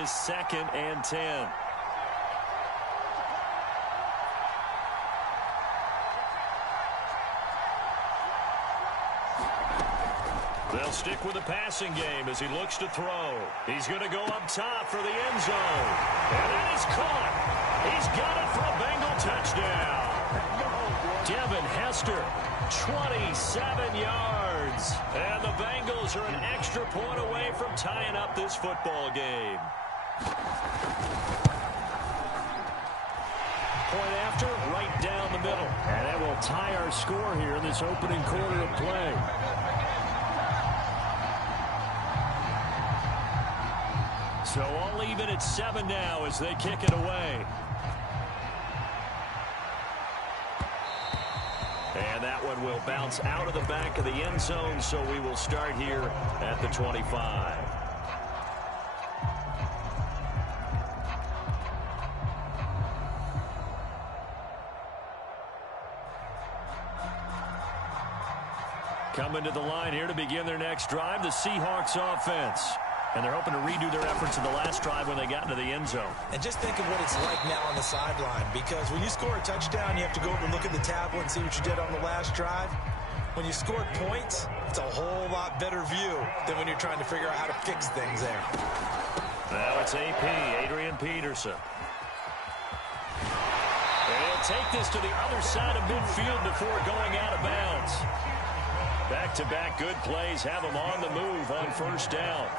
is 2nd and 10. They'll stick with the passing game as he looks to throw. He's going to go up top for the end zone. And that is caught. He's got it for a Bengal touchdown. Devin Hester, 27 yards. And the Bengals are an extra point away from tying up this football game. Point after, right down the middle. And that will tie our score here in this opening quarter of play. So all even at 7 now as they kick it away. And that one will bounce out of the back of the end zone, so we will start here at the 25. Coming to the line here to begin their next drive, the Seahawks offense. And they're hoping to redo their efforts in the last drive when they got into the end zone. And just think of what it's like now on the sideline, because when you score a touchdown, you have to go over and look at the tablet and see what you did on the last drive. When you scored points, it's a whole lot better view than when you're trying to figure out how to fix things there. Now it's AP, Adrian Peterson. And he'll take this to the other side of midfield before going out of bounds. Back-to-back good plays have him on the move on first down.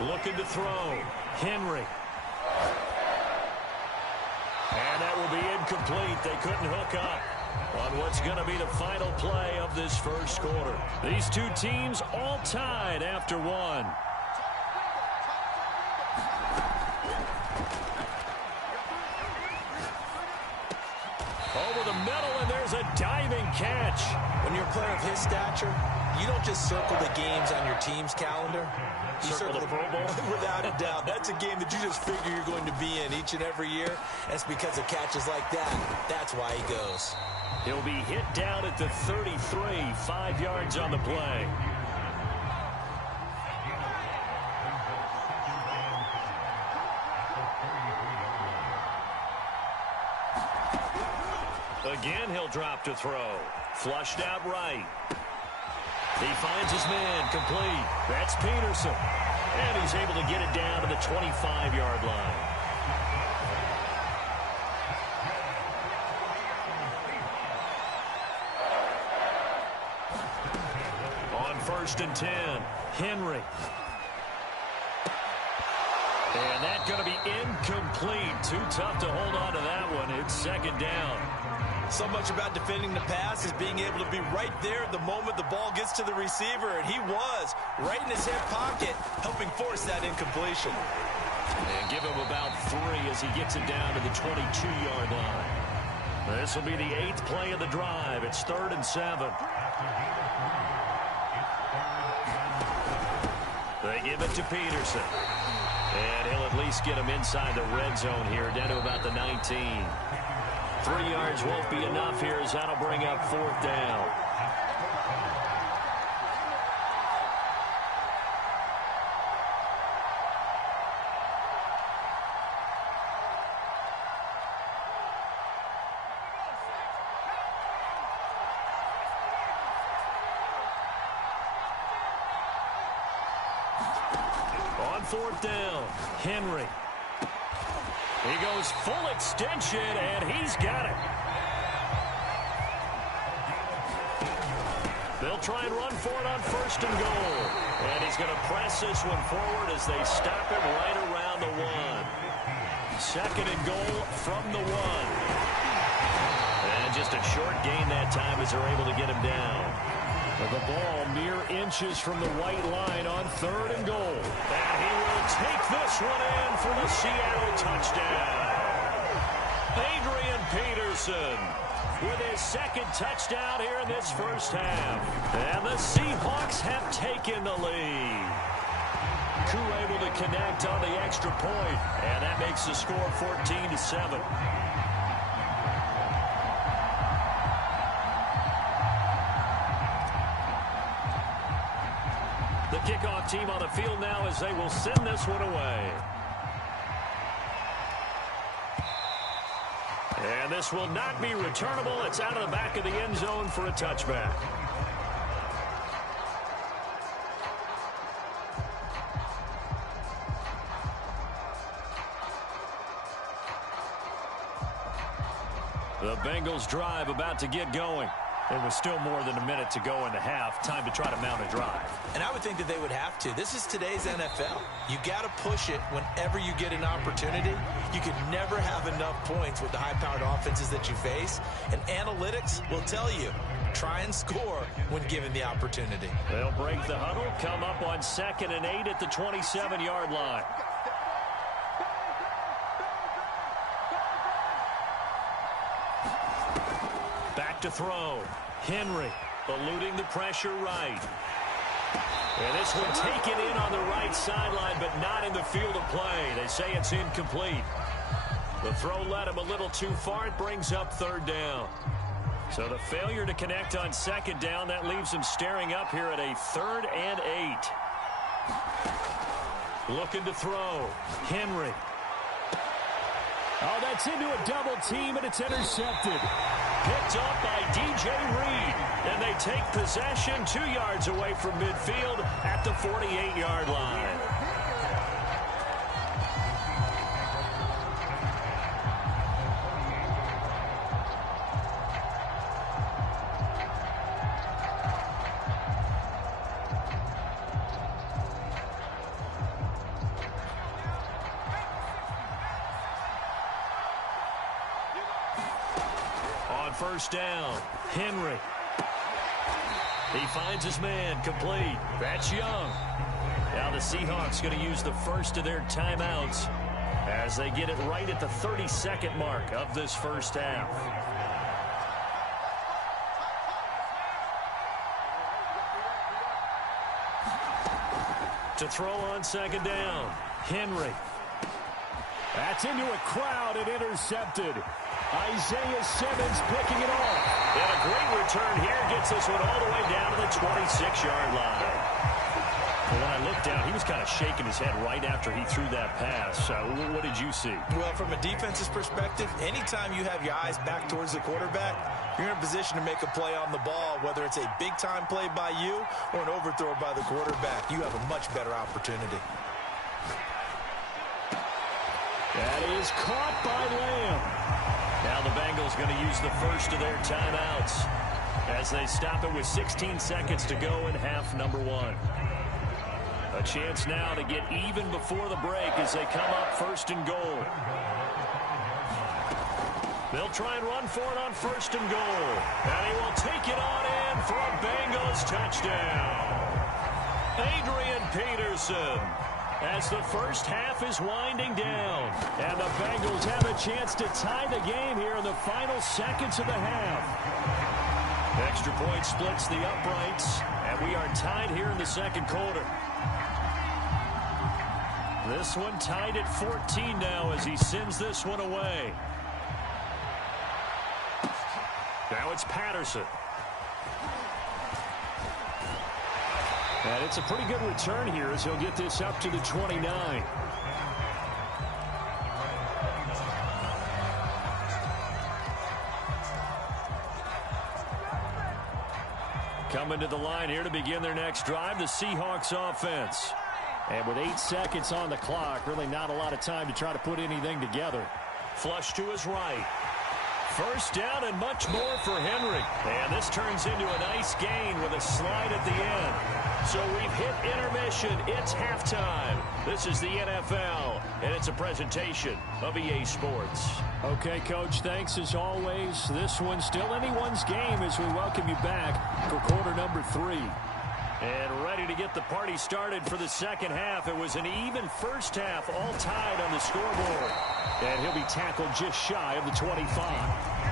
Looking to throw. Henry. And that will be incomplete. They couldn't hook up on what's going to be the final play of this first quarter. These two teams all tied after one. Over the middle, and there's a diving catch. When you're a player of his stature, you don't just circle the games on your team's calendar. You circle the Pro Bowl. Without a doubt. That's a game that you just figure you're going to be in each and every year. That's because of catches like that. That's why he goes. He'll be hit down at the 33, 5 yards on the play. Again, he'll drop to throw. Flushed out right. He finds his man complete. That's Peterson. And he's able to get it down to the 25-yard line. On 1st and 10, Henry. And that's going to be incomplete. Too tough to hold on to that one. It's 2nd down. So much about defending the pass is being able to be right there at the moment the ball gets to the receiver, and he was right in his hip pocket, helping force that incompletion. And give him about 3 as he gets it down to the 22-yard line. This will be the 8th play of the drive. It's 3rd and 7. They give it to Peterson. And he'll at least get him inside the red zone here, down to about the 19. 3 yards won't be enough here as that'll bring up 4th down. On 4th down, Henry. He goes full extension, and he's got it. They'll try and run for it on 1st and goal. And he's going to press this one forward as they stop him right around the 1. 2nd and goal from the 1. And just a short gain that time as they're able to get him down. The ball mere inches from the white line on 3rd and goal. And he will take this one in for the Seattle touchdown. Adrian Peterson with his 2nd touchdown here in this first half. And the Seahawks have taken the lead. Koo able to connect on the extra point. And that makes the score 14-7. The kickoff kickoff team on the field now as they will send this one away. And this will not be returnable. It's out of the back of the end zone for a touchback. The Bengals drive about to get going. There was still more than a minute to go in the half. Time to try to mount a drive. And I would think that they would have to. This is today's NFL. You got to push it whenever you get an opportunity. You can never have enough points with the high-powered offenses that you face. And analytics will tell you, try and score when given the opportunity. They'll break the huddle, come up on 2nd and 8 at the 27-yard line. Back to throw. Henry eluding the pressure right. And this one taken in on the right sideline, but not in the field of play. They say it's incomplete. The throw led him a little too far. It brings up 3rd down. So the failure to connect on 2nd down, that leaves him staring up here at a 3rd and 8. Looking to throw. Henry. Oh, that's into a double team, and it's intercepted. Picked up by DJ Reed. And they take possession 2 yards away from midfield at the 48-yard line. First down, Henry. He finds his man, complete. That's Young. Now the Seahawks going to use the first of their timeouts as they get it right at the 32nd mark of this first half. To throw on 2nd down, Henry. That's into a crowd and intercepted. Isaiah Simmons picking it off. And a great return here gets this one all the way down to the 26-yard line. Well, when I looked down, he was kind of shaking his head right after he threw that pass. What did you see? Well, from a defense's perspective, anytime you have your eyes back towards the quarterback, you're in a position to make a play on the ball, whether it's a big-time play by you or an overthrow by the quarterback. You have a much better opportunity. That is caught by Lamb. Now the Bengals going to use the first of their timeouts as they stop it with 16 seconds to go in half number 1. A chance now to get even before the break as they come up 1st and goal. They'll try and run for it on 1st and goal. And he will take it on in for a Bengals touchdown. Adrian Peterson. As the first half is winding down. And the Bengals have a chance to tie the game here in the final seconds of the half. Extra point splits the uprights. And we are tied here in the 2nd quarter. This one tied at 14 now as he sends this one away. Now it's Patterson. And it's a pretty good return here as he'll get this up to the 29. Coming to the line here to begin their next drive, the Seahawks offense. And with 8 seconds on the clock, really not a lot of time to try to put anything together. Flush to his right. First down and much more for Henry. And this turns into a nice gain with a slide at the end. So we've hit intermission. It's halftime. This is the NFL, and it's a presentation of EA Sports. Okay, Coach, thanks as always. This one's still anyone's game as we welcome you back for quarter number 3. And ready to get the party started for the second half. It was an even first half, all tied on the scoreboard. And he'll be tackled just shy of the 25.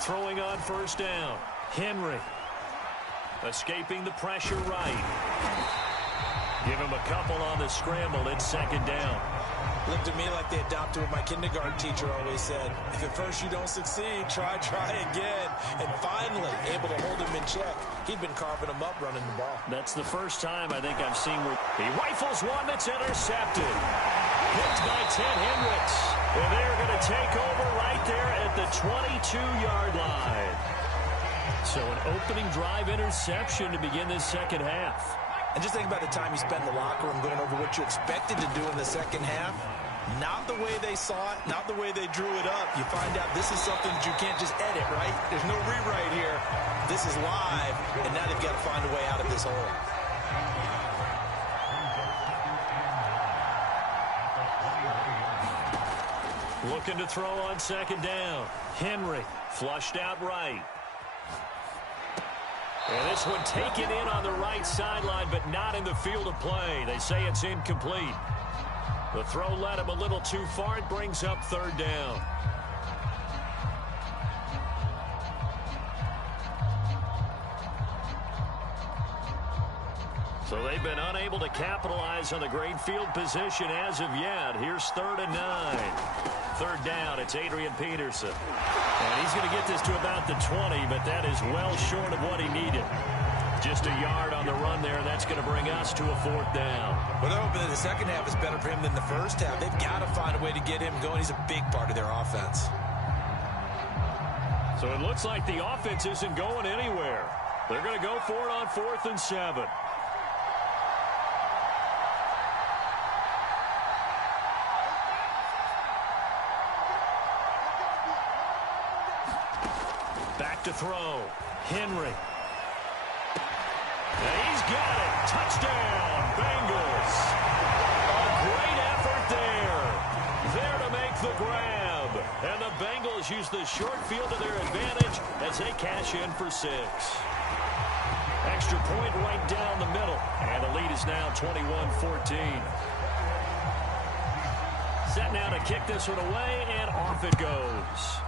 Throwing on first down. Henry. Escaping the pressure right. Give him a couple on the scramble. It's second down. Looked to me like they adopted what my kindergarten teacher always said. If at first you don't succeed, try again. And finally, able to hold him in check. He'd been carving him up running the ball. That's the first time I think I've seen where he rifles one that's intercepted. Picked by Ted Hendricks. And they're going to take over right there at the 22-yard line. So an opening drive interception to begin this second half. And just think about the time you spent in the locker room going over what you expected to do in the second half. Not the way they saw it, not the way they drew it up. You find out this is something that you can't just edit, right? There's no rewrite here. This is live, and now they've got to find a way out of this hole. Looking to throw on second down. Henry flushed out right. And this one taken in on the right sideline, but not in the field of play. They say it's incomplete. The throw led him a little too far. It brings up third down. So they've been unable to capitalize on the great field position as of yet. Here's 3rd and 9. Third down, it's Adrian Peterson. And he's going to get this to about the 20, but that is well short of what he needed. Just a yard on the run there. That's going to bring us to a 4th down. Well, they're hoping that the second half is better for him than the first half. They've got to find a way to get him going. He's a big part of their offense. So it looks like the offense isn't going anywhere. They're going to go for it on 4th and 7. Back to throw. Henry. And he's got it. Touchdown, Bengals. A great effort there. There to make the grab. And the Bengals use the short field to their advantage as they cash in for 6. Extra point right down the middle. And the lead is now 21-14. Set now to kick this one away, and off it goes.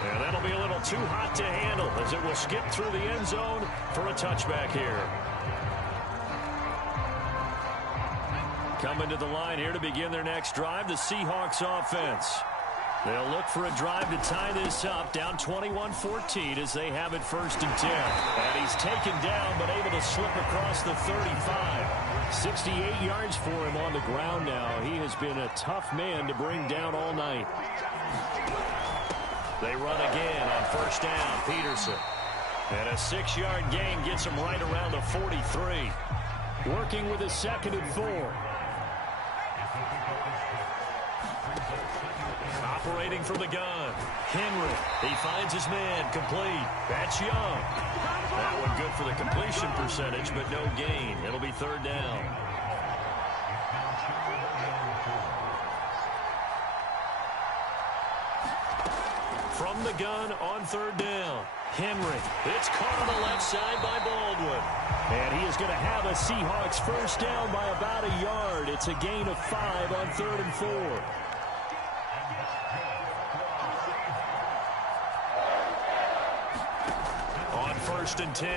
And that'll be a little too hot to handle as it will skip through the end zone for a touchback here. Coming to the line here to begin their next drive, the Seahawks offense. They'll look for a drive to tie this up, down 21-14 as they have it 1st and 10. And he's taken down but able to slip across the 35. 68 yards for him on the ground now. He has been a tough man to bring down all night. They run again on 1st down, Peterson. And a 6-yard gain gets him right around the 43. Working with a 2nd and 4. Operating from the gun. Henry. He finds his man. Complete. That's Young. That one good for the completion percentage, but no gain. It'll be 3rd down. From the gun on 3rd down. Henry. It's caught on the left side by Baldwin. And he is going to have a Seahawks 1st down by about a yard. It's a gain of 5 on 3rd and 4. On 1st and 10.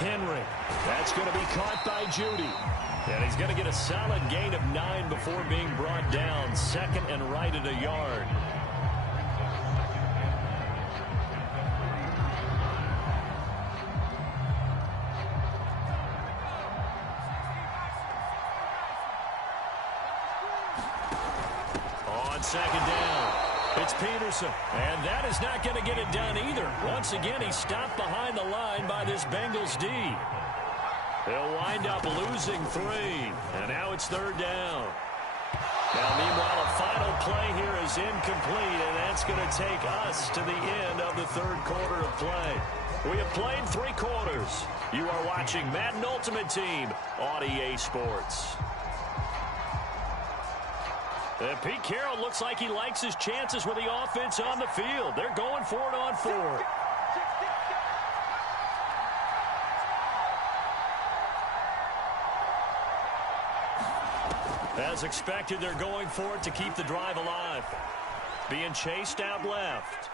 Henry. That's going to be caught by Judy. And he's going to get a solid gain of 9 before being brought down. 2nd and right at a yard. On 2nd down, it's Peterson. And that is not going to get it done either. Once again, he's stopped behind the line by this Bengals D. They'll wind up losing 3. And now it's 3rd down. Now, meanwhile, a final play here is incomplete, and that's going to take us to the end of the 3rd quarter of play. We have played 3 quarters. You are watching Madden Ultimate Team on EA Sports. And Pete Carroll looks like he likes his chances with the offense on the field. They're going for it on 4th. As expected, they're going for it to keep the drive alive. Being chased out left.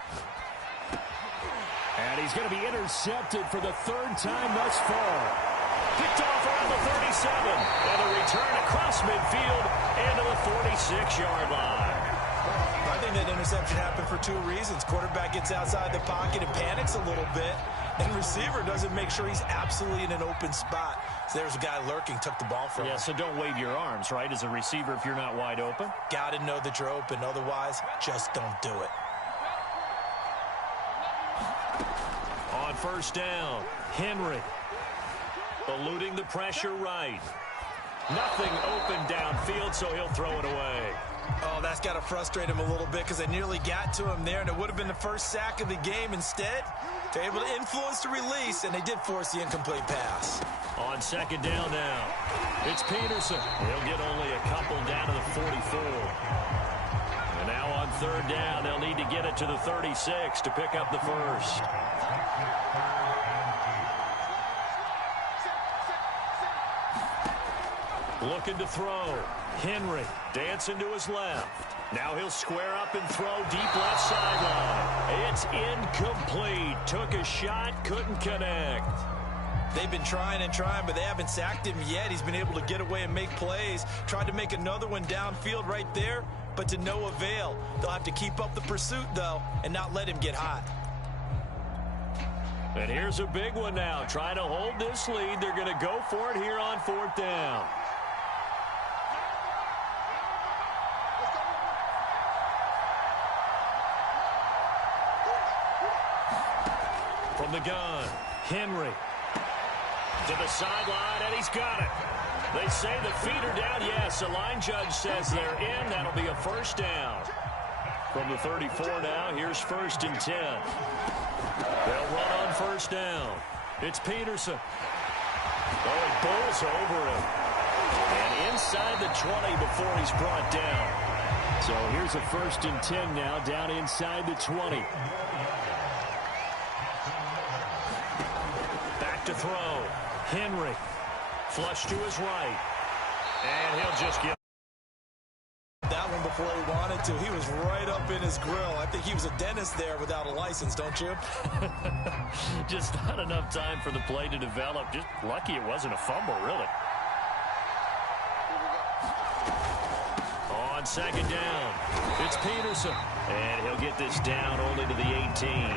And he's going to be intercepted for the third time thus far. Picked off around the 37. And a return across midfield into the 46-yard line. I think that interception happened for two reasons. Quarterback gets outside the pocket and panics a little bit. And receiver doesn't make sure he's absolutely in an open spot. So there's a guy lurking, took the ball from him. Yeah, so don't wave your arms, right, as a receiver if you're not wide open. Got to know that you're open. Otherwise, just don't do it. On first down, Henry. Eluding the pressure right. Nothing open downfield, so he'll throw it away. Oh, that's got to frustrate him a little bit because they nearly got to him there, and it would have been the first sack of the game. Instead, they're able to influence the release, and they did force the incomplete pass. On second down now, it's Peterson. He'll get only a couple down to the 44. And now on third down, they'll need to get it to the 36 to pick up the first. Looking to throw. Henry dancing to his left. Now he'll square up and throw deep left sideline. It's incomplete. Took a shot, couldn't connect. They've been trying and trying, but they haven't sacked him yet. He's been able to get away and make plays. Tried to make another one downfield right there, but to no avail. They'll have to keep up the pursuit, though, and not let him get hot. And here's a big one now. Trying to hold this lead. They're going to go for it here on fourth down. From the gun, Henry to the sideline, and he's got it. They say the feet are down. Yes, the line judge says they're in. That'll be a first down. From the 34 now, here's first and 10. They'll run on first down. It's Peterson. Oh, he bowls over him. And inside the 20 before he's brought down. So here's a first and 10 now, down inside the 20. To throw. Henry. Flush to his right. And he'll just get that one before he wanted to. He was right up in his grill. I think he was a dentist there without a license, don't you? Just not enough time for the play to develop. Just lucky it wasn't a fumble, really. On second down, it's Peterson. And he'll get this down only to the 18.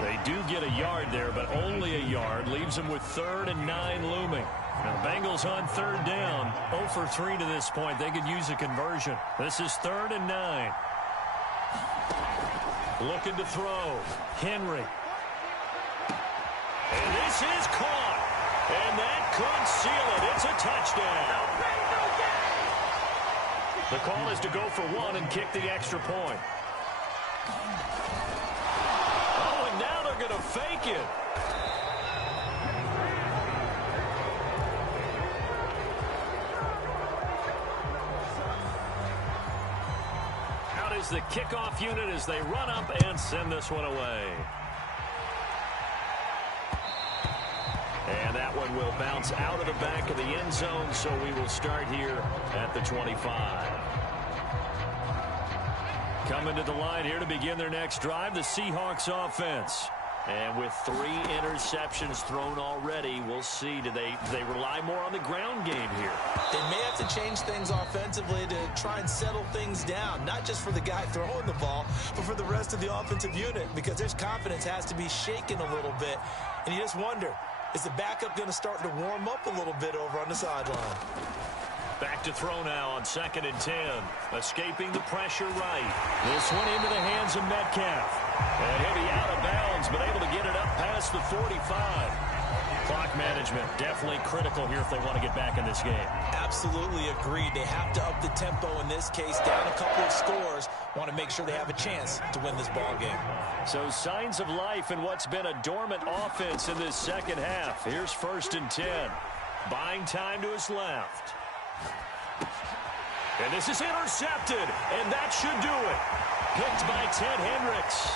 They do get a yard there, but only a yard. Leaves them with 3rd and 9 looming. Now, Bengals on third down. 0 for 3 to this point. They could use a conversion. This is 3rd and 9. Looking to throw. Henry. And this is caught. And that could seal it. It's a touchdown. The call is to go for 1 and kick the extra point. Going to fake it. Out is the kickoff unit as they run up and send this one away. And that one will bounce out of the back of the end zone, so we will start here at the 25. Coming to the line here to begin their next drive, the Seahawks offense. And with 3 interceptions thrown already, we'll see. Do they rely more on the ground game here? They may have to change things offensively to try and settle things down, not just for the guy throwing the ball, but for the rest of the offensive unit, because their confidence has to be shaken a little bit. And you just wonder, is the backup going to start to warm up a little bit over on the sideline? Back to throw now on 2nd and 10. Escaping the pressure right. This one into the hands of Metcalf. And he'll be out of bounds, but able to get it up past the 45. Clock management definitely critical here if they want to get back in this game. Absolutely agreed. They have to up the tempo in this case, down a couple of scores. Want to make sure they have a chance to win this ball game. So signs of life in what's been a dormant offense in this second half. Here's 1st and 10. Buying time to his left. And this is intercepted, and that should do it. Picked by Ted Hendricks.